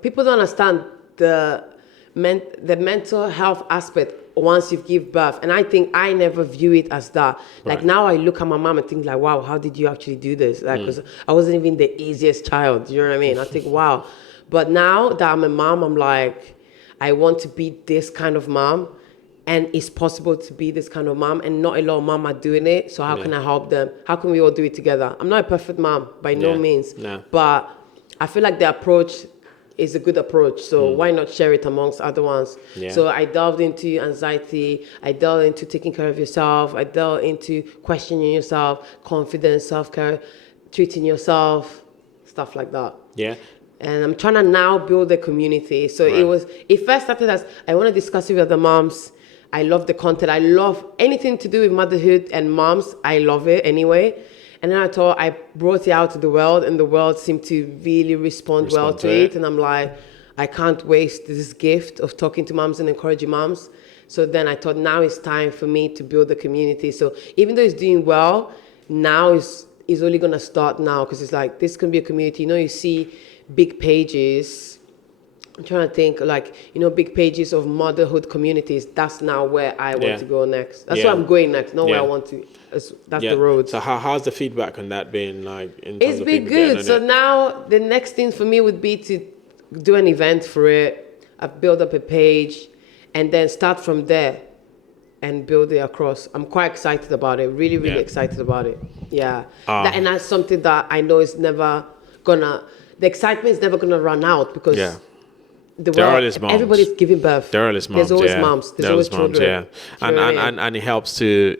people don't understand the mental health aspect once you give birth. And I think I never view it as that. Like, now I look at my mom and think like, wow, how did you actually do this? Like, because I wasn't even the easiest child. You know what I mean? I think, wow. But now that I'm a mom, I'm like, I want to be this kind of mom. And it's possible to be this kind of mom, and not a lot of mom are doing it. So how can I help them? How can we all do it together? I'm not a perfect mom by no means, but I feel like the approach is a good approach. So why not share it amongst other ones? Yeah. So I delved into anxiety. I delved into taking care of yourself. I delved into questioning yourself, confidence, self-care, treating yourself, stuff like that. Yeah. And I'm trying to now build a community. So it first started as, I want to discuss it with other moms. I love the content. I love anything to do with motherhood and moms. I love it anyway. And then I thought I brought it out to the world, and the world seemed to really respond well to it. And I'm like, I can't waste this gift of talking to moms and encouraging moms. So then I thought, now it's time for me to build a community. So even though it's doing well, now it's only going to start now, because it's like, this can be a community. You see big pages. I'm trying to think, big pages of motherhood communities. That's now where I want to go next. That's where I'm going next, not where I want to. That's the road. So how's the feedback on that been like? It's been good. So now the next thing for me would be to do an event for it. I've built up a page, and then start from there and build it across. I'm quite excited about it. Really, really excited about it. Yeah. And that's something that I know is never the excitement is never gonna run out, because everybody's giving birth. There are always moms. There's always moms. There's always children. Yeah. And it helps a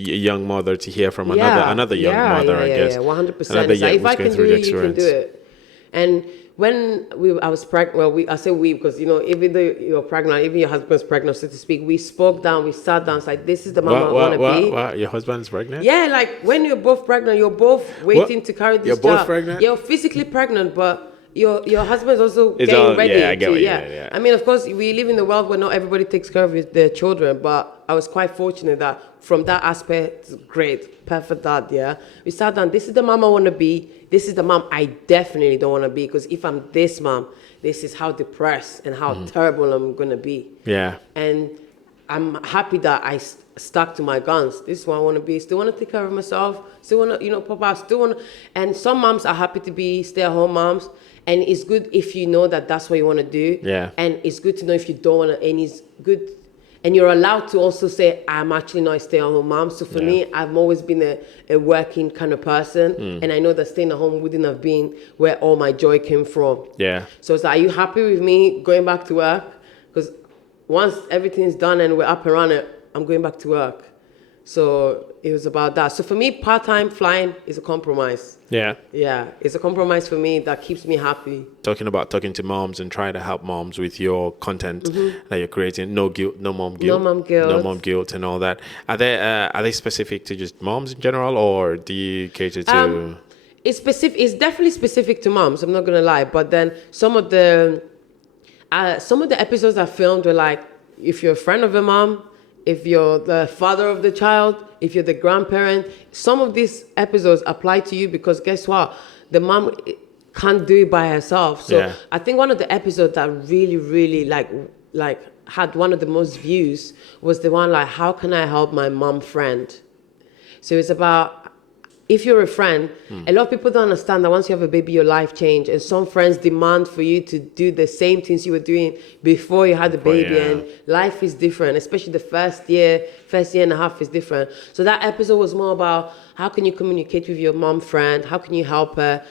young mother to hear from another young mother. I guess. 100%. If I can do it, you can do it. And when I was pregnant, I say we because even though you're pregnant, even your husband's pregnant, so to speak, we spoke down, we sat down. It's like, this is the mama I want to be. What? Your husband's pregnant? Yeah, like when you're both pregnant, you're both waiting to carry this child. You're both pregnant? You're physically pregnant, but your husband's also getting ready. Yeah, I get what you mean, yeah. I mean, of course, we live in a world where not everybody takes care of their children, but I was quite fortunate that from that aspect, great, perfect dad, yeah. We sat down, this is the mom I want to be. This is the mom I definitely don't want to be, because if I'm this mom, this is how depressed and how terrible I'm going to be. Yeah. And I'm happy that I stuck to my guns. This is what I want to be. Still want to take care of myself. Still want to, pop out. Still want to. And some moms are happy to be stay-at-home moms. And it's good if you know that that's what you want to do. Yeah. And it's good to know if you don't want to. And it's good. And you're allowed to also say, I'm actually not a stay-at-home mom. So for me, I've always been a working kind of person. And I know that staying at home wouldn't have been where all my joy came from. Yeah. So it's like, are you happy with me going back to work? Because once everything's done and we're up and running, I'm going back to work. So it was about that. So for me, part-time flying is a compromise. Yeah. Yeah, it's a compromise for me that keeps me happy. Talking to moms and trying to help moms with your content that you're creating. No guilt, no mom guilt. No mom guilt. No mom guilt and all that. Are they specific to just moms in general, or do you cater to... It's specific. It's definitely specific to moms. I'm not gonna lie. But then some of the episodes I filmed were like, if you're a friend of a mom, if you're the father of the child, if you're the grandparent, some of these episodes apply to you because guess what? The mom can't do it by herself. So I think one of the episodes that really, really like had one of the most views was the one like, how can I help my mom friend? So it's about, if you're a friend, a lot of people don't understand that once you have a baby, your life changes. And some friends demand for you to do the same things you were doing before you had the baby. And life is different, especially the first year and a half is different. So that episode was more about how can you communicate with your mom friend? How can you help her?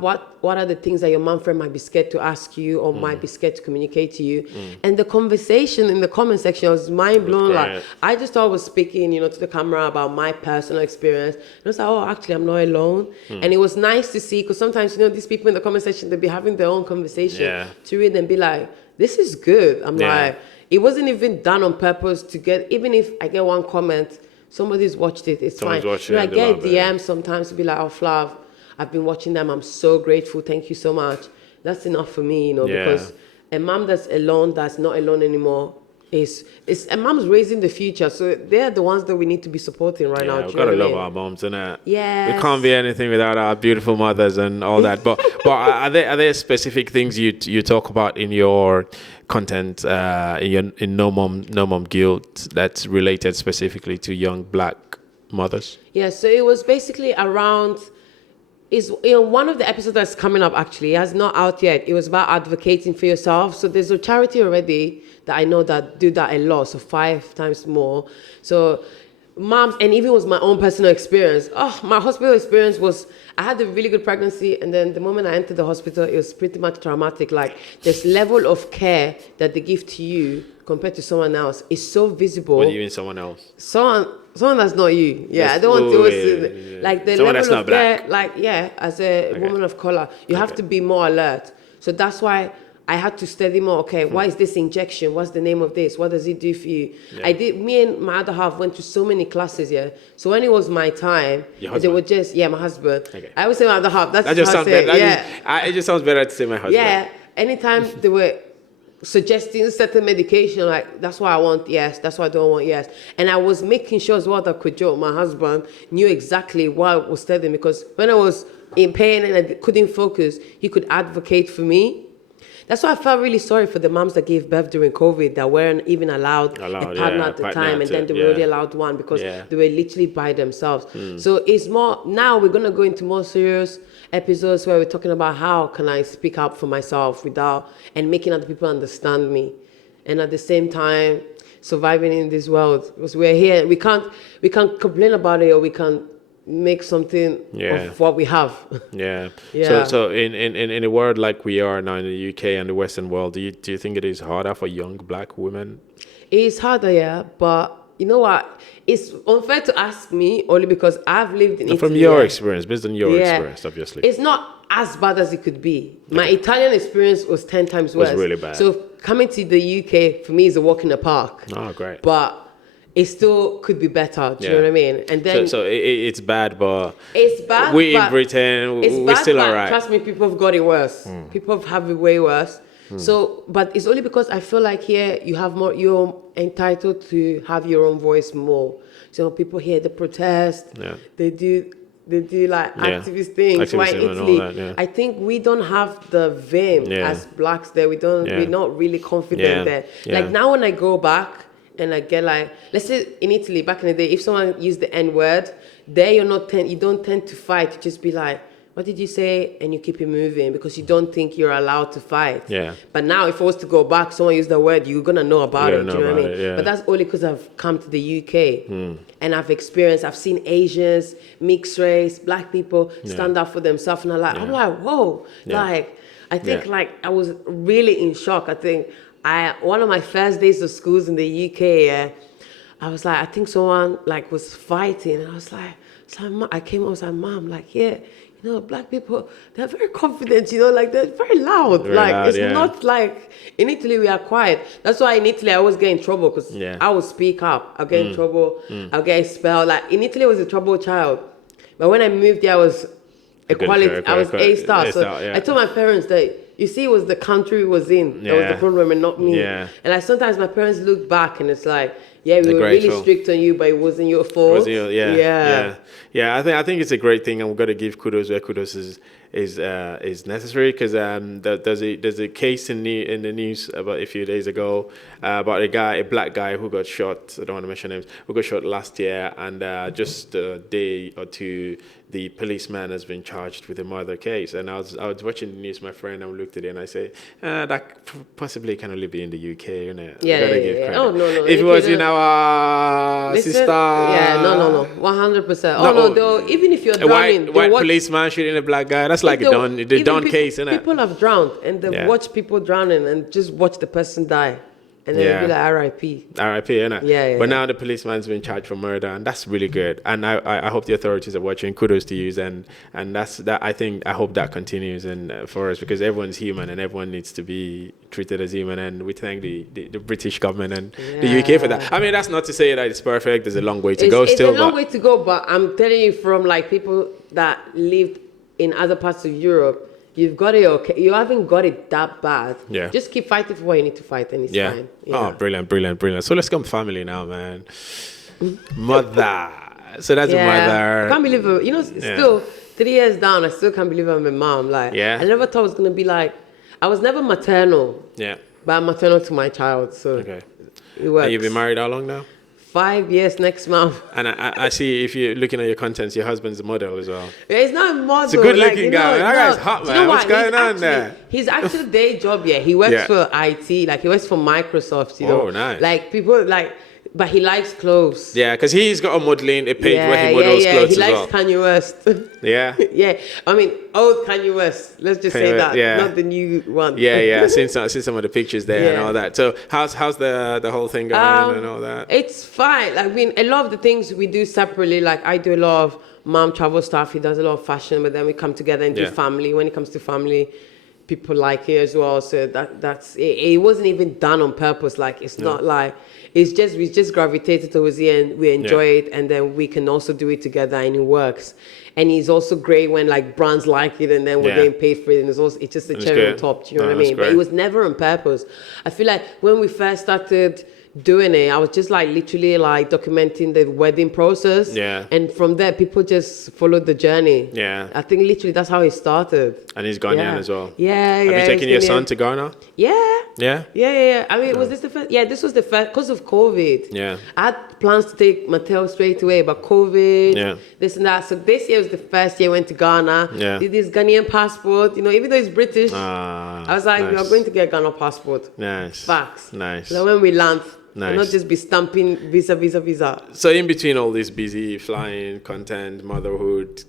What are the things that your mom friend might be scared to ask you or might be scared to communicate to you? And the conversation in the comment section was mind blown. Like, I just thought I was speaking, to the camera about my personal experience. And I was like, oh, actually, I'm not alone. And it was nice to see, because sometimes, these people in the comment section, they'll be having their own conversation to read and be like, this is good. I'm like, it wasn't even done on purpose to get, even if I get one comment, somebody's watched it, it's fine. I get a DM sometimes to be like, oh, Flav, I've been watching them. I'm so grateful. Thank you so much. That's enough for me, because a mom that's alone, that's not alone anymore, is a mom's raising the future. So they're the ones that we need to be supporting right now. We've got to love our moms, innit? Yeah. We can't be anything without our beautiful mothers and all that. But are there specific things you talk about in your content in No Mom Guilt that's related specifically to young Black mothers? Yeah. So it was basically around. Is one of the episodes that's coming up, actually. It has not out yet. It was about advocating for yourself. So there's a charity already that I know that do that a lot, so 5 times more. So moms, and even was my own personal experience. Oh, my hospital experience was, I had a really good pregnancy, and then the moment I entered the hospital, it was pretty much traumatic. Like, this level of care that they give to you compared to someone else is so visible. What do you mean someone else? Someone that's not you. Yeah, I don't want to like the someone level of care, black. as a woman of color, you have to be more alert. So that's why I had to study more. Okay, what is this injection? What's the name of this? What does it do for you? Me and my other half went to so many classes, So when it was my time, they were just, my husband. Okay. I always say my other half. That just sounds better. It just sounds better to say my husband. Yeah, anytime they were suggesting certain medication, like, that's why I want yes, that's why I don't want yes. And I was making sure as well that Kojo, my husband, knew exactly what I was telling, because when I was in pain and I couldn't focus, he could advocate for me. That's why I felt really sorry for the moms that gave birth during COVID that weren't even allowed a partner at the time, and then they were only allowed one because they were literally by themselves. So it's more, now we're going to go into more serious episodes where we're talking about how can I speak up for myself and making other people understand me, and at the same time surviving in this world, because we're here. We can't complain about it, or we can't make something of what we have. So in a world like we are now in the UK and the Western world, do you think it is harder for young Black women? It's harder, but you know what? It's unfair to ask me only because I've lived in Italy. From your experience, based on your experience, obviously. It's not as bad as it could be. My Italian experience was 10 times worse. It was really bad. So coming to the UK, for me, is a walk in the park. Oh, great. But it still could be better. Do you know what I mean? And then so it's bad, but it's bad. We in Britain, we're still all right. Trust me, people have got it worse. People have it way worse. So, but it's only because I feel like here you have more. You're entitled to have your own voice more. So people here, they protest. They do like activist things. Why in Italy? I think we don't have the vim as Blacks there. We're not really confident there. Like now when I go back and I get like, let's say in Italy back in the day, if someone used the N word, there you don't tend to fight. You just be like, what did you say? And you keep it moving because you don't think you're allowed to fight. But now if I was to go back, someone used the word, you're gonna know about it. Do you know what I mean? But that's only because I've come to the UK and I've seen Asians, mixed race, Black people stand up for themselves, and I'm like, whoa. Like I think like I was really in shock. I think one of my first days of schools in the UK, I was like, I think someone like was fighting, and I was like, I came up, I was like, Mom, like, Black people, they're very confident, like they're very loud. It's not like in Italy we are quiet. That's why in Italy I always get in trouble because I would speak up. I'll get in trouble. I'll get expelled. Like in Italy I was a troubled child. But when I moved there, equality. I was A-star. So I told my parents that, you see, it was the country we was in. That was the problem and not me. Yeah. And like sometimes my parents look back and it's like, yeah, we were really strict on you, but it wasn't your fault. Yeah. I think it's a great thing. I'm going to give kudos where kudos is necessary, because there's a case in the news about a few days ago about a black guy who got shot. I don't want to mention names. Who got shot last year, and just a day or two, the policeman has been charged with a murder case. And I was watching the news, my friend, and I looked at it and I say, that possibly can only be in the UK, you know. Yeah. Oh no. If it was in our sister. Yeah, no. 100%. Oh no, though, even if you're drowning, white policeman shooting a black guy, that's like the Don case, isn't it? People have drowned and they watch people drowning and just watch the person die. And then it'd be like RIP. RIP, innit? Yeah. But now the policeman's been charged for murder, and that's really good. And I hope the authorities are watching. Kudos to you, and that's that. I hope that continues and for us, because everyone's human and everyone needs to be treated as human. And we thank the British government and the UK for that. I mean, that's not to say that it's perfect. There's a long way to go still. It's a long way to go, but I'm telling you, from like people that lived in other parts of Europe, you've got it okay. You haven't got it that bad. Yeah. Just keep fighting for what you need to fight, and it's fine. Oh, brilliant. So let's come family now, man. Mother. So that's a mother. I can't believe it. Still 3 years down, I still can't believe I'm a mom. Like, I never thought it was gonna be like. I was never maternal. Yeah. But I'm maternal to my child, so okay. It works. And you've been married how long now? 5 years next month. And I see, if you're looking at your contents, your husband's a model as well. Yeah, he's not a model. It's a good-looking guy. That guy's hot, man. What's going on there? His actual day job, he works for IT. Like, he works for Microsoft, Oh, nice. Like, people, but he likes clothes. Yeah, because he's got a modeling page where he models clothes as well. He likes Kanye West. Yeah? Yeah. I mean, old Kanye West. Let's just say that. Yeah. Not the new one. Yeah. I've seen some of the pictures there and all that. So how's the whole thing going and all that? It's fine. I mean, a lot of the things we do separately, like I do a lot of mom travel stuff. He does a lot of fashion, but then we come together and do family. When it comes to family, people like it as well. So that's it. It wasn't even done on purpose. Like, it's not like... It's just, we just gravitated towards it and we enjoy it, and then we can also do it together and it works. And it's also great when like brands like it and then we're getting paid for it, and it's just a cherry on top, do you know what I mean? But it was never on purpose. I feel like when we first started doing it, I was just like literally like documenting the wedding process. Yeah. And from there, people just followed the journey. Yeah. I think literally that's how it started. And he's Ghanaian as well. Yeah. Have you taken your son to Ghana? Yeah. Yeah. I mean, was this the first? Yeah, this was the first because of COVID. Yeah. I had plans to take Mattel straight away, but COVID, this and that. So this year was the first year I went to Ghana. Yeah. Did this Ghanaian passport. Even though it's British, I was like, we are going to get a Ghana passport. Nice. Facts. Nice. So when we land. Nice. Not just be stamping visa. So in between all this busy flying, content, motherhood,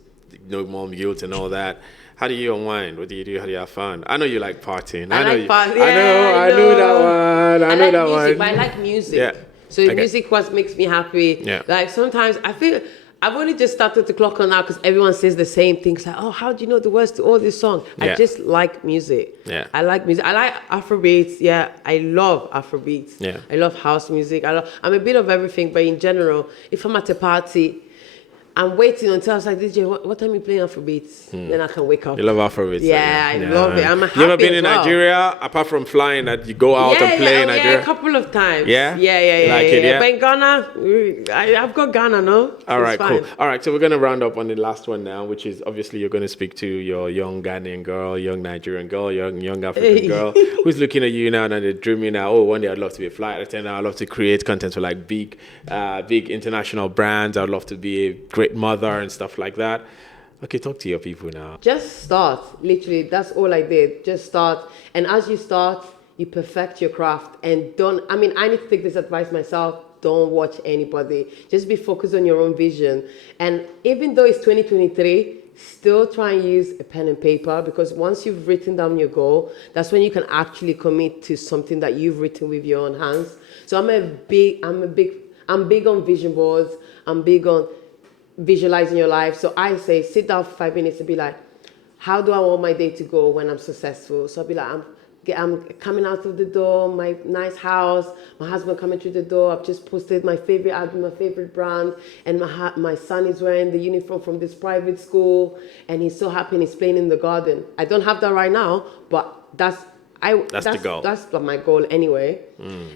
no mom guilt and all that, how do you unwind? What do you do? How do you have fun? I know you like partying. I know that one. I know that one. But I like music. Yeah. So music what makes me happy. Yeah. Like sometimes I feel I've only just started to clock on now because everyone says the same things. Like, oh, how do you know the words to all these songs? I just like music. Yeah. I like music. I like Afrobeats. Yeah. I love Afrobeats. Yeah. I love house music. I'm a bit of everything, but in general, if I'm at a party, I'm waiting until I was like, DJ, what time are you playing Afrobeats? Then I can wake up. You love Afrobeats? Yeah, I love it. I'm happy. You ever been in Nigeria, apart from flying, that you go out and play in Nigeria? Yeah, a couple of times. Yeah? Yeah. Like it, yeah? But in Ghana, I've got Ghana, no? All right, cool. All right, so we're going to round up on the last one now, which is obviously you're going to speak to your young Ghanaian girl, young Nigerian girl, young African girl, who's looking at you now and they're dreaming now, oh, one day I'd love to be a flight attendant. I'd love to create content for like big international brands. I'd love to be a great mother and stuff like that. Okay, talk to your people now. Just start. Literally, that's all I did. Just start. And as you start, you perfect your craft. And I need to take this advice myself. Don't watch anybody. Just be focused on your own vision. And even though it's 2023, still try and use a pen and paper, because once you've written down your goal, that's when you can actually commit to something that you've written with your own hands. So I'm big on vision boards. I'm big on visualizing your life. So I say, sit down for 5 minutes and be like, how do I want my day to go when I'm successful? So I'll be like, I'm coming out of the door, my nice house, my husband coming through the door. I've just posted my favorite album, my favorite brand, and my son is wearing the uniform from this private school, and he's so happy and he's playing in the garden. I don't have that right now, but that's the goal. That's my goal anyway.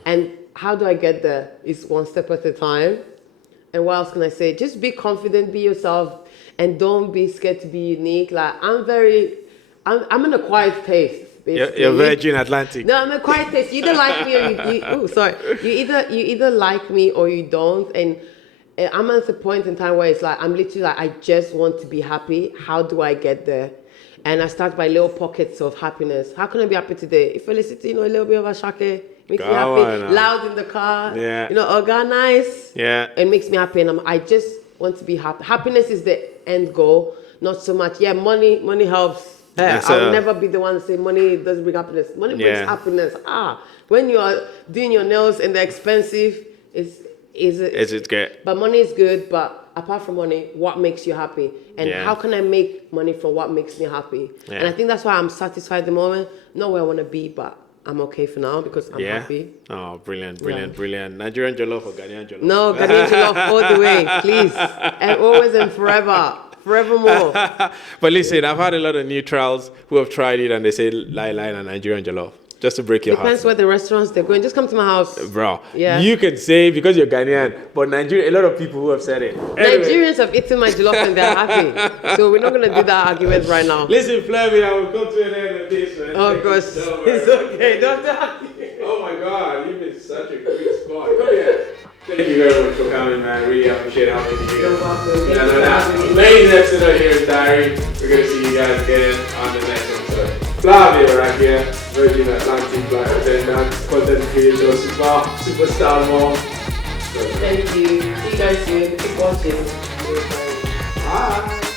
And how do I get there? It's one step at a time. And what else can I say? Just be confident, be yourself, and don't be scared to be unique. Like I'm in a quiet taste. You're Virgin Atlantic. No, I'm a quiet taste. You either like me or you either like me or you don't. And I'm at the point in time where it's like I'm literally like I just want to be happy. How do I get there? And I start by little pockets of happiness. How can I be happy today? If I listen to, a little bit of Ashake, makes me happy. Loud in the car. Yeah. Organized. Yeah. It makes me happy. And I just want to be happy. Happiness is the end goal, not so much. Yeah, money helps. I'll never be the one to say money doesn't bring happiness. Money brings happiness. When you are doing your nails and they're expensive, is it good? But money is good, but apart from money, what makes you happy? And how can I make money from what makes me happy? Yeah. And I think that's why I'm satisfied at the moment. Not where I want to be, but I'm okay for now because I'm happy. Oh, brilliant. Nigerian jollof or Ghanaian jollof? No, Ghanaian jollof all the way, please. And always and forevermore. But listen, I've had a lot of neutrals who have tried it and they say lie and Nigerian jollof. Just to break your heart. Depends where the restaurants they're going. Just come to my house. Bro, you can say because you're Ghanaian, but Nigeria, a lot of people who have said it. Anyway. Nigerians have eaten my jollof and they're happy. So we're not going to do that argument right now. Listen, Flavia, we'll come to an end of this, man. Oh, gosh. It's okay. Don't Oh, my God. You've been such a great spot. Come here. Thank you very much for coming, man. Really appreciate having you here. You're welcome. Amazing episode here in Diary. We're going to see you guys again on the next episode. Flavia right here, Virgin Atlantic flight attendant, content creator, superstar mom. Thank you. See you guys soon. Keep watching. Bye.